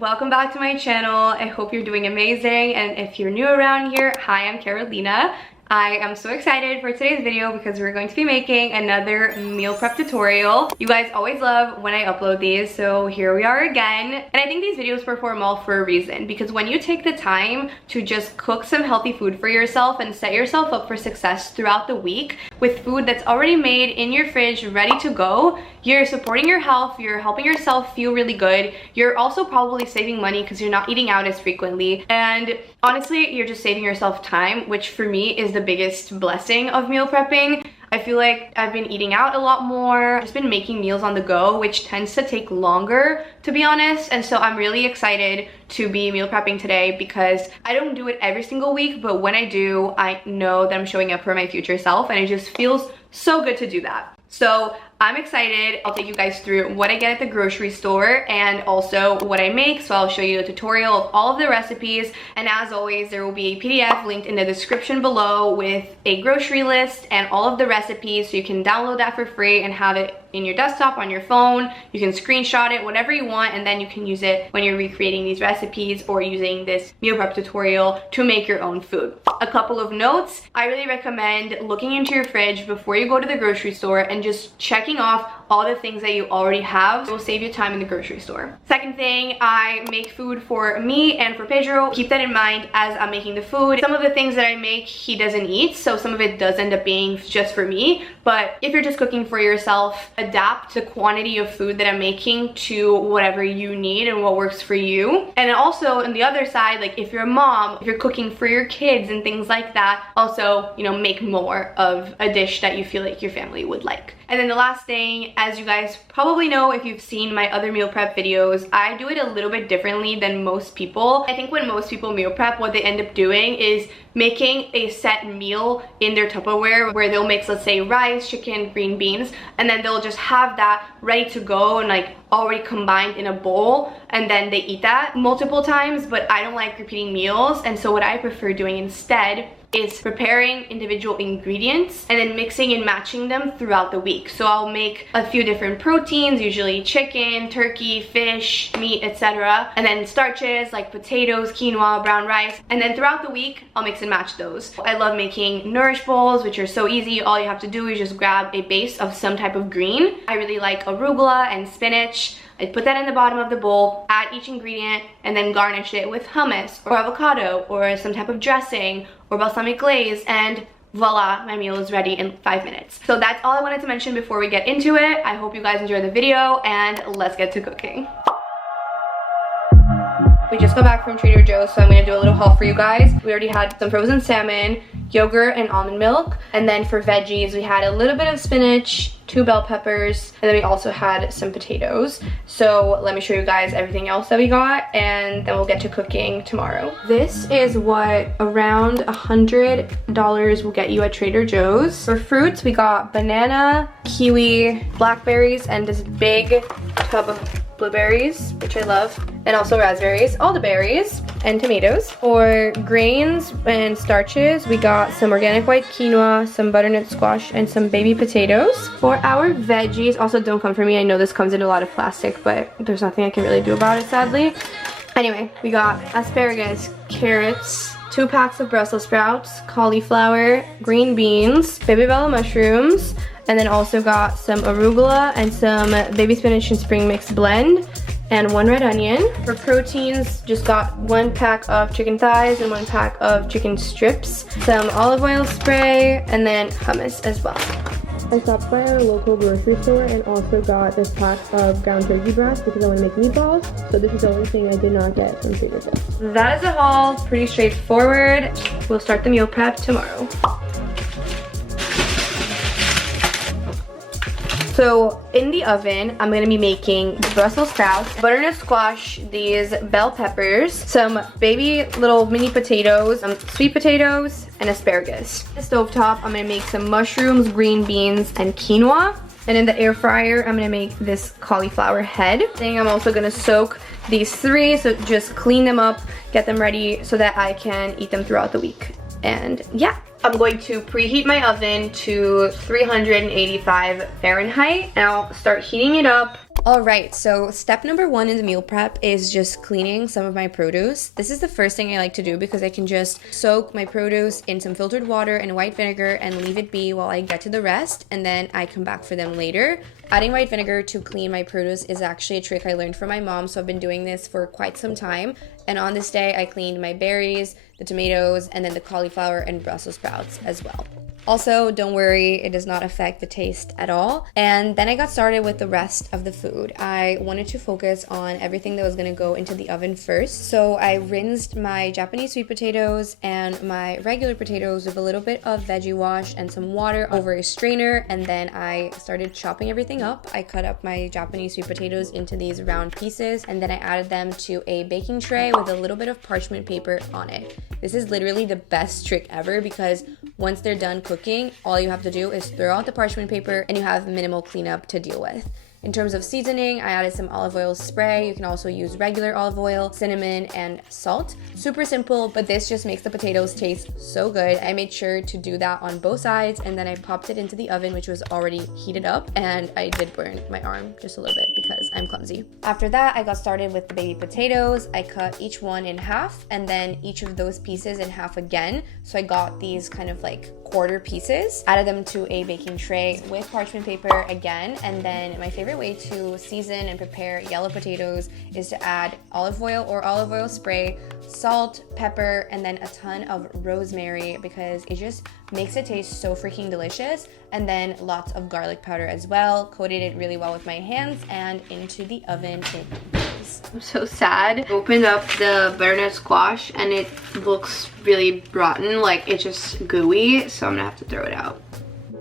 welcome back to my channel. I hope you're doing amazing, and if you're new around here, hi, I'm Carolina. I am so excited for today's video because we're going to be making another meal prep tutorial. You guys always love when I upload these, so here we are again. And I think these videos perform well for a reason, because when you take the time to just cook some healthy food for yourself and set yourself up for success throughout the week with food that's already made in your fridge, ready to go, you're supporting your health, you're helping yourself feel really good, you're also probably saving money because you're not eating out as frequently, and honestly, you're just saving yourself time, which for me is the biggest blessing of meal prepping. I feel like I've been eating out a lot more, just been making meals on the go, which tends to take longer, to be honest. And so I'm really excited to be meal prepping today because I don't do it every single week, but when I do, I know that I'm showing up for my future self, and it just feels so good to do that. So I'm excited. I'll take you guys through what I get at the grocery store and also what I make. So I'll show you a tutorial of all of the recipes. And as always, there will be a PDF linked in the description below with a grocery list and all of the recipes. So you can download that for free and have it in your desktop, on your phone. You can screenshot it, whatever you want, and then you can use it when you're recreating these recipes or using this meal prep tutorial to make your own food. A couple of notes. I really recommend looking into your fridge before you go to the grocery store and just checking off all the things that you already have. It will save you time in the grocery store. Second thing, I make food for me and for Pedro. Keep that in mind as I'm making the food. Some of the things that I make, he doesn't eat, so some of it does end up being just for me. But if you're just cooking for yourself, adapt the quantity of food that I'm making to whatever you need and what works for you. And also on the other side, like if you're a mom, if you're cooking for your kids and things like that, also, you know, make more of a dish that you feel like your family would like. And then the last thing, as you guys probably know if you've seen my other meal prep videos, I do it a little bit differently than most people. I think when most people meal prep, what they end up doing is making a set meal in their Tupperware where they'll mix, let's say, rice, chicken, green beans, and then they'll just have that ready to go and like already combined in a bowl, and then they eat that multiple times. But I don't like repeating meals, and so what I prefer doing instead is preparing individual ingredients and then mixing and matching them throughout the week. So I'll make a few different proteins, usually chicken, turkey, fish, meat, etc. And then starches like potatoes, quinoa, brown rice. And then throughout the week, I'll mix and match those. I love making nourish bowls, which are so easy. All you have to do is just grab a base of some type of green. I really like arugula and spinach. I put that in the bottom of the bowl, add each ingredient, and then garnish it with hummus or avocado or some type of dressing or balsamic glaze, and voila, my meal is ready in 5 minutes. So that's all I wanted to mention before we get into it. I hope you guys enjoy the video, and let's get to cooking. We just got back from Trader Joe's, so I'm gonna do a little haul for you guys. We already had some frozen salmon, yogurt, and almond milk. And then for veggies, we had a little bit of spinach, 2 bell peppers, and then we also had some potatoes. So let me show you guys everything else that we got, and then we'll get to cooking tomorrow. This is what around $100 will get you at Trader Joe's. For fruits, we got banana, kiwi, blackberries, and this big tub of blueberries, which I love, and also raspberries, all the berries, and tomatoes. For grains and starches, we got some organic white quinoa, some butternut squash, and some baby potatoes. For our veggies, also don't come for me, I know this comes in a lot of plastic, but there's nothing I can really do about it, sadly. Anyway, we got asparagus, carrots, 2 packs of Brussels sprouts, cauliflower, green beans, baby bella mushrooms, and then also got some arugula and some baby spinach and spring mix blend, and 1 red onion. For proteins, just got 1 pack of chicken thighs and 1 pack of chicken strips, some olive oil spray, and then hummus as well. I stopped by our local grocery store and also got this pack of ground turkey breast because I want to make meatballs. So this is the only thing I did not get from Trader Joe's. That is a haul, pretty straightforward. We'll start the meal prep tomorrow. So in the oven, I'm gonna be making Brussels sprouts, butternut squash, these bell peppers, some baby little mini potatoes, some sweet potatoes, and asparagus. The stovetop, I'm gonna make some mushrooms, green beans, and quinoa. And in the air fryer, I'm gonna make this cauliflower head. I'm also gonna soak these 3, so just clean them up, get them ready so that I can eat them throughout the week. And yeah, I'm going to preheat my oven to 385 Fahrenheit, and I'll start heating it up. All right, so step number 1 in the meal prep is just cleaning some of my produce. This is the first thing I like to do because I can just soak my produce in some filtered water and white vinegar and leave it be while I get to the rest, and then I come back for them later. Adding white vinegar to clean my produce is actually a trick I learned from my mom, so I've been doing this for quite some time. And on this day, I cleaned my berries, the tomatoes, and then the cauliflower and Brussels sprouts as well. Also, don't worry, it does not affect the taste at all. And then I got started with the rest of the food. I wanted to focus on everything that was gonna go into the oven first. So I rinsed my Japanese sweet potatoes and my regular potatoes with a little bit of veggie wash and some water over a strainer. And then I started chopping everything up. I cut up my Japanese sweet potatoes into these round pieces, and then I added them to a baking tray with a little bit of parchment paper on it. This is literally the best trick ever because once they're done cooking, all you have to do is throw out the parchment paper and you have minimal cleanup to deal with. In terms of seasoning, I added some olive oil spray. You can also use regular olive oil, cinnamon, and salt. Super simple, but this just makes the potatoes taste so good. I made sure to do that on both sides, and then I popped it into the oven, which was already heated up, and I did burn my arm just a little bit because I'm clumsy. After that, I got started with the baby potatoes. I cut each one in half, and then each of those pieces in half again. So I got these kind of like quarter pieces, added them to a baking tray with parchment paper again, and then my favorite way to season and prepare yellow potatoes is to add olive oil or olive oil spray, salt, pepper, and then a ton of rosemary because it just makes it taste so freaking delicious. And then lots of garlic powder as well. Coated it really well with my hands and into the oven it goes. I'm so sad. I opened up the butternut squash and it looks really rotten, like it's just gooey, so I'm gonna have to throw it out.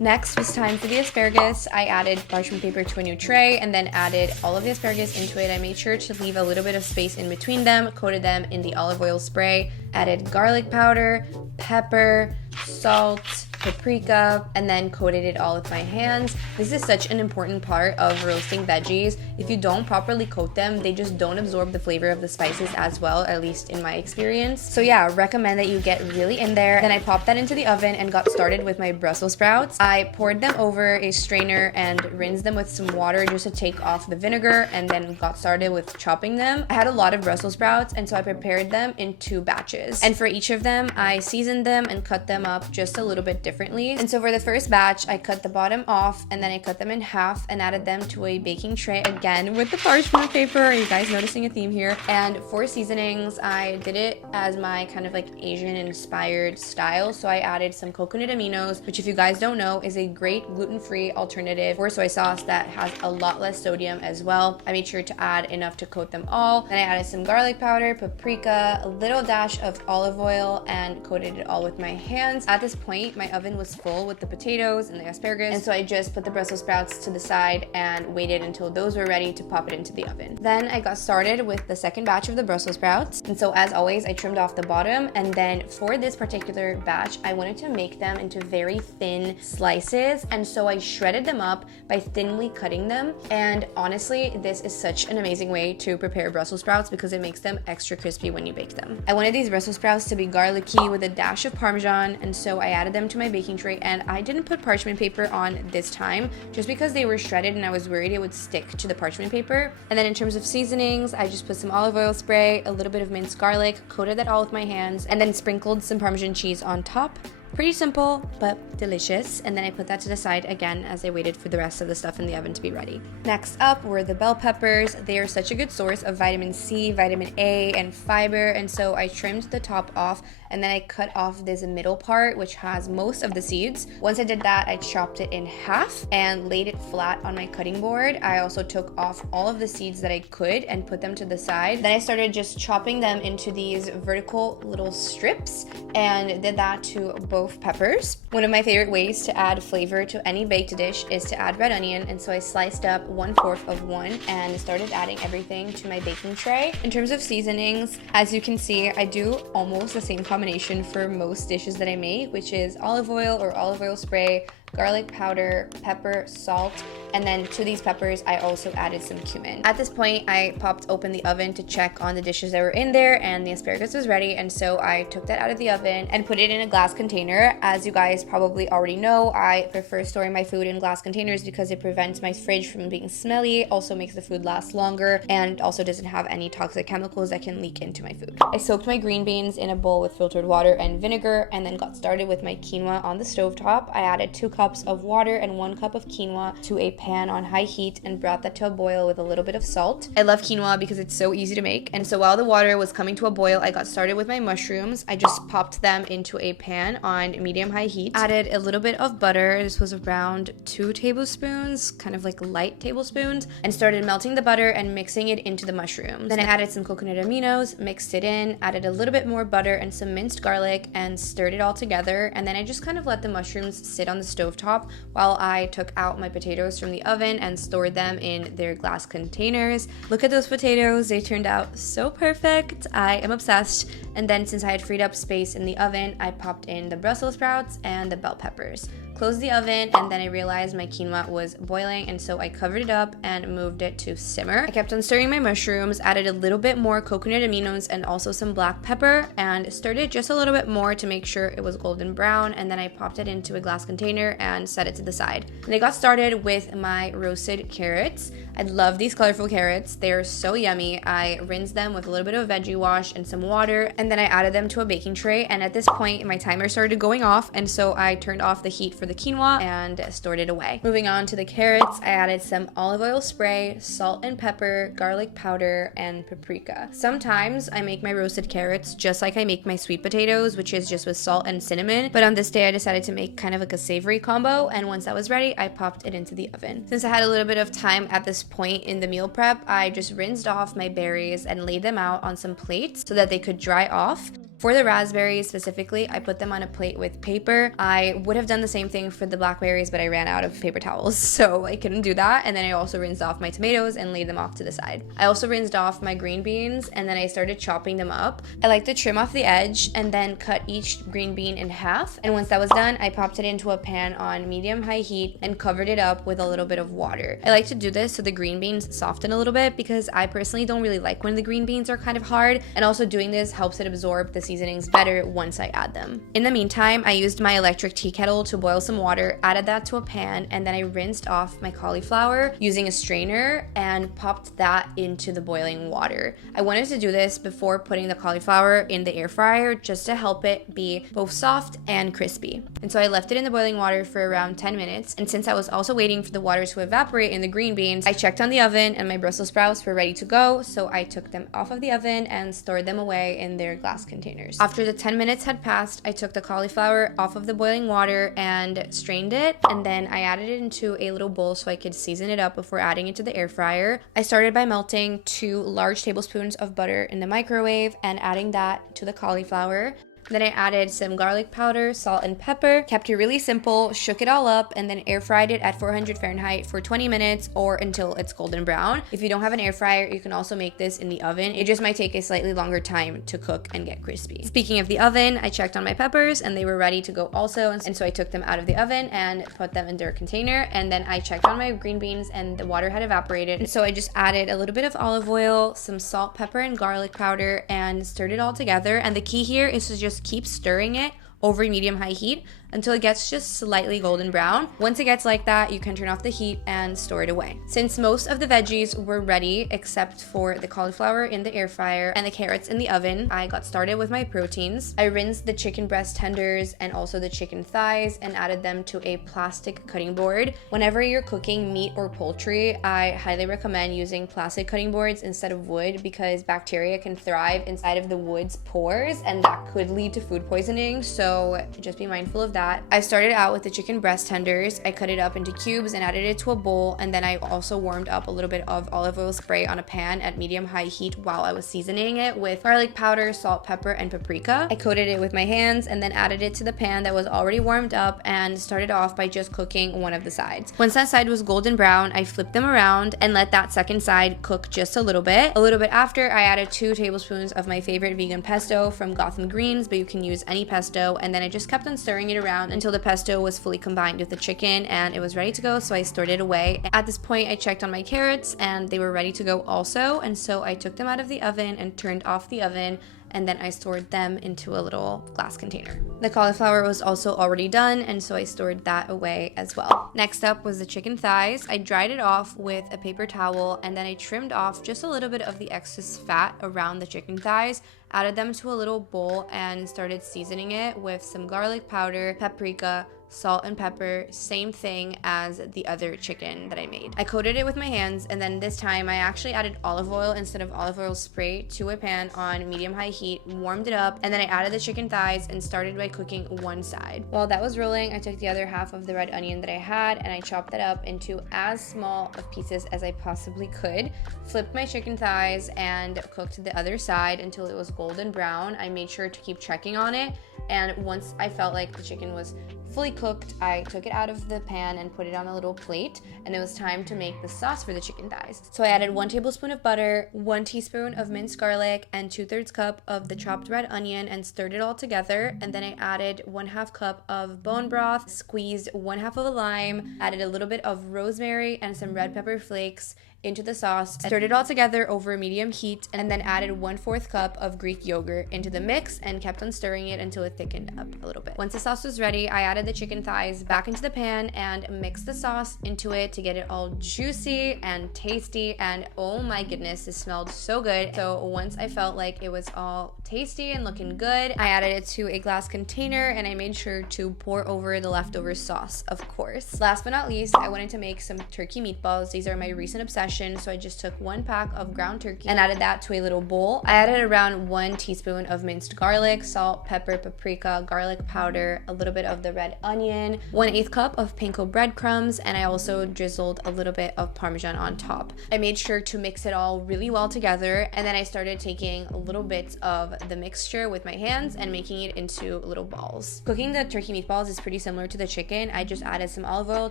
Next was time for the asparagus. I added parchment paper to a new tray and then added all of the asparagus into it. I made sure to leave a little bit of space in between them, coated them in the olive oil spray, added garlic powder, pepper, salt, paprika, and then coated it all with my hands. This is such an important part of roasting veggies. If you don't properly coat them, they just don't absorb the flavor of the spices as well, at least in my experience. So yeah, recommend that you get really in there. Then I popped that into the oven and got started with my Brussels sprouts. I poured them over a strainer and rinsed them with some water just to take off the vinegar, and then got started with chopping them. I had a lot of Brussels sprouts, and so I prepared them in 2 batches. And for each of them, I seasoned them and cut them up just a little bit differently. And so for the first batch, I cut the bottom off and then I cut them in half and added them to a baking tray again with the parchment paper. Are you guys noticing a theme here? And for seasonings, I did it as my kind of like Asian inspired style. So I added some coconut aminos, which if you guys don't know is a great gluten-free alternative for soy sauce that has a lot less sodium as well. I made sure to add enough to coat them all. Then I added some garlic powder, paprika, a little dash of olive oil, and coated it all with my hands. At this point, my oven was full with the potatoes and the asparagus, and so I just put the Brussels sprouts to the side and waited until those were ready to pop it into the oven. Then I got started with the second batch of the Brussels sprouts, and so as always, I trimmed off the bottom, and then for this particular batch, I wanted to make them into very thin slices, and so I shredded them up by thinly cutting them. And honestly, this is such an amazing way to prepare Brussels sprouts because it makes them extra crispy when you bake them. I wanted these Brussels sprouts to be garlicky with a dash of Parmesan, and so I added them to my baking tray, and I didn't put parchment paper on this time just because they were shredded and I was worried it would stick to the parchment paper. And then in terms of seasonings, I just put some olive oil spray, a little bit of minced garlic, coated that all with my hands, and then sprinkled some Parmesan cheese on top. Pretty simple, but delicious. And then I put that to the side again as I waited for the rest of the stuff in the oven to be ready. Next up were the bell peppers. They are such a good source of vitamin C, vitamin A, and fiber. And so I trimmed the top off and then I cut off this middle part, which has most of the seeds. Once I did that, I chopped it in half and laid it flat on my cutting board. I also took off all of the seeds that I could and put them to the side. Then I started just chopping them into these vertical little strips and did that to both peppers. One of my favorite ways to add flavor to any baked dish is to add red onion, and so I sliced up 1/4 of one and started adding everything to my baking tray. In terms of seasonings, as you can see, I do almost the same combination for most dishes that I make, which is olive oil or olive oil spray, garlic powder, pepper, salt, and then to these peppers, I also added some cumin. At this point, I popped open the oven to check on the dishes that were in there, and the asparagus was ready, and so I took that out of the oven and put it in a glass container. As you guys probably already know, I prefer storing my food in glass containers because it prevents my fridge from being smelly, also makes the food last longer, and also doesn't have any toxic chemicals that can leak into my food. I soaked my green beans in a bowl with filtered water and vinegar, and then got started with my quinoa on the stovetop. I added 2 cups of water and 1 cup of quinoa to a pan on high heat and brought that to a boil with a little bit of salt. I love quinoa because it's so easy to make, and so while the water was coming to a boil, I got started with my mushrooms. I just popped them into a pan on medium-high heat, added a little bit of butter. This was around 2 tablespoons, kind of like light tablespoons, and started melting the butter and mixing it into the mushrooms. Then I added some coconut aminos, mixed it in, added a little bit more butter and some minced garlic, and stirred it all together. And then I just kind of let the mushrooms sit on the stovetop while I took out my potatoes from the oven and stored them in their glass containers. Look at those potatoes, they turned out so perfect. I am obsessed. And then since I had freed up space in the oven, I popped in the Brussels sprouts and the bell peppers. Closed the oven, and then I realized my quinoa was boiling, and so I covered it up and moved it to simmer. I kept on stirring my mushrooms, added a little bit more coconut aminos and also some black pepper, and stirred it just a little bit more to make sure it was golden brown, and then I popped it into a glass container and set it to the side. And I got started with my roasted carrots. I love these colorful carrots. They're so yummy. I rinsed them with a little bit of veggie wash and some water, and then I added them to a baking tray, and at this point my timer started going off, and so I turned off the heat for the quinoa and stored it away. Moving on to the carrots, I added some olive oil spray, salt and pepper, garlic powder, and paprika. Sometimes I make my roasted carrots just like I make my sweet potatoes, which is just with salt and cinnamon, but on this day I decided to make kind of like a savory combo, and once that was ready, I popped it into the oven. Since I had a little bit of time at this point in the meal prep, I just rinsed off my berries and laid them out on some plates so that they could dry off. For the raspberries specifically, I put them on a plate with paper. I would have done the same thing for the blackberries, but I ran out of paper towels, so I couldn't do that. And then I also rinsed off my tomatoes and laid them off to the side. I also rinsed off my green beans, and then I started chopping them up. I like to trim off the edge and then cut each green bean in half. And once that was done, I popped it into a pan on medium-high heat and covered it up with a little bit of water. I like to do this so the green beans soften a little bit because I personally don't really like when the green beans are kind of hard, and also doing this helps it absorb the seasonings better once I add them. In the meantime, I used my electric tea kettle to boil some water, added that to a pan, and then I rinsed off my cauliflower using a strainer and popped that into the boiling water. I wanted to do this before putting the cauliflower in the air fryer just to help it be both soft and crispy. And so I left it in the boiling water for around 10 minutes, and since I was also waiting for the water to evaporate in the green beans, I checked on the oven and my Brussels sprouts were ready to go, so I took them off of the oven and stored them away in their glass containers. After the 10 minutes had passed, I took the cauliflower off of the boiling water and strained it, and then I added it into a little bowl so I could season it up before adding it to the air fryer. I started by melting 2 large tablespoons of butter in the microwave and adding that to the cauliflower. Then I added some garlic powder, salt, and pepper, kept it really simple, shook it all up, and then air fried it at 400 Fahrenheit for 20 minutes or until it's golden brown. If you don't have an air fryer, you can also make this in the oven. It just might take a slightly longer time to cook and get crispy. Speaking of the oven, I checked on my peppers and they were ready to go also, and so I took them out of the oven and put them in their container, and then I checked on my green beans and the water had evaporated, and so I just added a little bit of olive oil, some salt, pepper, and garlic powder and stirred it all together. And the key here is to just keep stirring it over medium-high heat until it gets just slightly golden brown. Once it gets like that, you can turn off the heat and store it away. Since most of the veggies were ready except for the cauliflower in the air fryer and the carrots in the oven, I got started with my proteins. I rinsed the chicken breast tenders and also the chicken thighs and added them to a plastic cutting board. Whenever you're cooking meat or poultry, I highly recommend using plastic cutting boards instead of wood because bacteria can thrive inside of the wood's pores and that could lead to food poisoning, so just be mindful of that. I started out with the chicken breast tenders. I cut it up into cubes and added it to a bowl, and then I also warmed up a little bit of olive oil spray on a pan at medium-high heat while I was seasoning it with garlic powder, salt, pepper, and paprika. I coated it with my hands and then added it to the pan that was already warmed up and started off by just cooking one of the sides. Once that side was golden brown, I flipped them around and let that second side cook just a little bit. A little bit after, I added 2 tablespoons of my favorite vegan pesto from Gotham Greens, but you can use any pesto, and then I just kept on stirring it around down until the pesto was fully combined with the chicken and it was ready to go, so I stored it away. At this point, I checked on my carrots and they were ready to go also, and so I took them out of the oven and turned off the oven, and then I stored them into a little glass container. The cauliflower was also already done, and so I stored that away as well. Next up was the chicken thighs. I dried it off with a paper towel, and then I trimmed off just a little bit of the excess fat around the chicken thighs, added them to a little bowl, and started seasoning it with some garlic powder, paprika, salt and pepper, same thing as the other chicken that I made. I coated it with my hands, and then this time I actually added olive oil instead of olive oil spray to a pan on medium-high heat, warmed it up, and then I added the chicken thighs and started by cooking one side. While that was rolling, I took the other half of the red onion that I had and I chopped that up into as small of pieces as I possibly could, flipped my chicken thighs and cooked the other side until it was golden brown. I made sure to keep checking on it, and once I felt like the chicken was fully cooked, I took it out of the pan and put it on a little plate, and it was time to make the sauce for the chicken thighs. So I added 1 tablespoon of butter, 1 teaspoon of minced garlic, and 2/3 cup of the chopped red onion, and stirred it all together. And then I added 1/2 cup of bone broth, squeezed 1/2 of a lime, added a little bit of rosemary and some red pepper flakes into the sauce, stirred it all together over medium heat, and then added 1/4 cup of Greek yogurt into the mix and kept on stirring it until it thickened up a little bit. Once the sauce was ready, I added the chicken thighs back into the pan and mixed the sauce into it to get it all juicy and tasty, and oh my goodness, it smelled so good. So once I felt like it was all tasty and looking good, I added it to a glass container and I made sure to pour over the leftover sauce, of course. Last but not least, I wanted to make some turkey meatballs. These are my recent obsession. So I just took 1 pack of ground turkey and added that to a little bowl. I added around 1 teaspoon of minced garlic, salt, pepper, paprika, garlic powder, a little bit of the red onion, 1/8 cup of panko breadcrumbs, and I also drizzled a little bit of Parmesan on top. I made sure to mix it all really well together, and then I started taking little bits of the mixture with my hands and making it into little balls. Cooking the turkey meatballs is pretty similar to the chicken. I just added some olive oil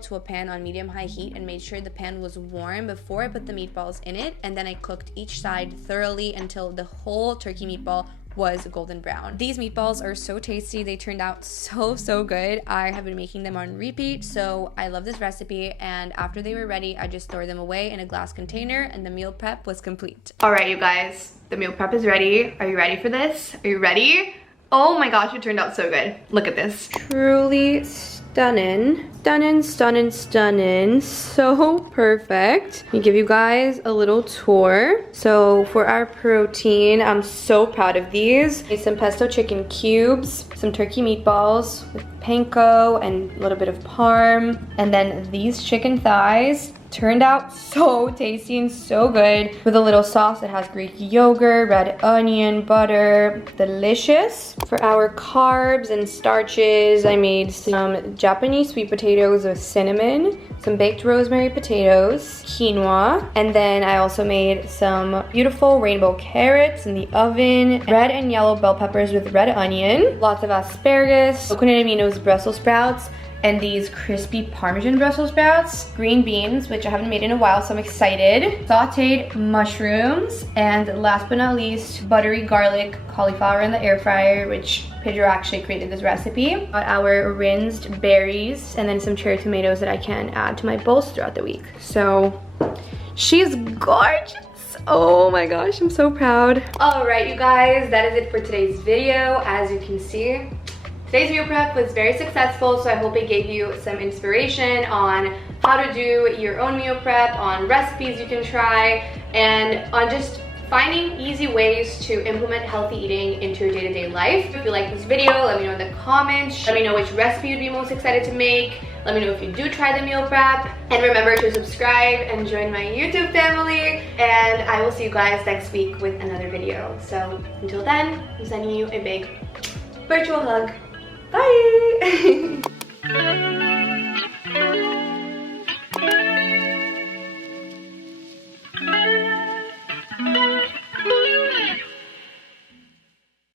to a pan on medium-high heat and made sure the pan was warm before I put the meatballs in it, and then I cooked each side thoroughly until the whole turkey meatball was golden brown. These meatballs are so tasty. They turned out so good. I have been making them on repeat, so I love this recipe, and after they were ready, I just stored them away in a glass container and the meal prep was complete. All right, you guys, the meal prep is ready. Are you ready for this? Are you ready? Oh my gosh, it turned out so good. Look at this. Truly stunning. Stunning. So perfect. Let me give you guys a little tour. So for our protein, I'm so proud of these. Some pesto chicken cubes, some turkey meatballs with panko and a little bit of parm, and then these chicken thighs. Turned out so tasty and so good with a little sauce that has Greek yogurt, red onion, butter, delicious. For our carbs and starches, I made some Japanese sweet potatoes with cinnamon, some baked rosemary potatoes, quinoa, and then I also made some beautiful rainbow carrots in the oven, red and yellow bell peppers with red onion, lots of asparagus, coconut aminos Brussels sprouts, and these crispy Parmesan Brussels sprouts, green beans, which I haven't made in a while, so I'm excited, sauteed mushrooms, and last but not least, buttery garlic cauliflower in the air fryer, which Pedro actually created this recipe. Got our rinsed berries, and then some cherry tomatoes that I can add to my bowls throughout the week. So, she's gorgeous. Oh my gosh, I'm so proud. All right, you guys, that is it for today's video. As you can see, today's meal prep was very successful, so I hope it gave you some inspiration on how to do your own meal prep, on recipes you can try, and on just finding easy ways to implement healthy eating into your day-to-day life. If you like this video, let me know in the comments. Let me know which recipe you'd be most excited to make. Let me know if you do try the meal prep. And remember to subscribe and join my YouTube family. And I will see you guys next week with another video. So until then, I'm sending you a big virtual hug. Bye!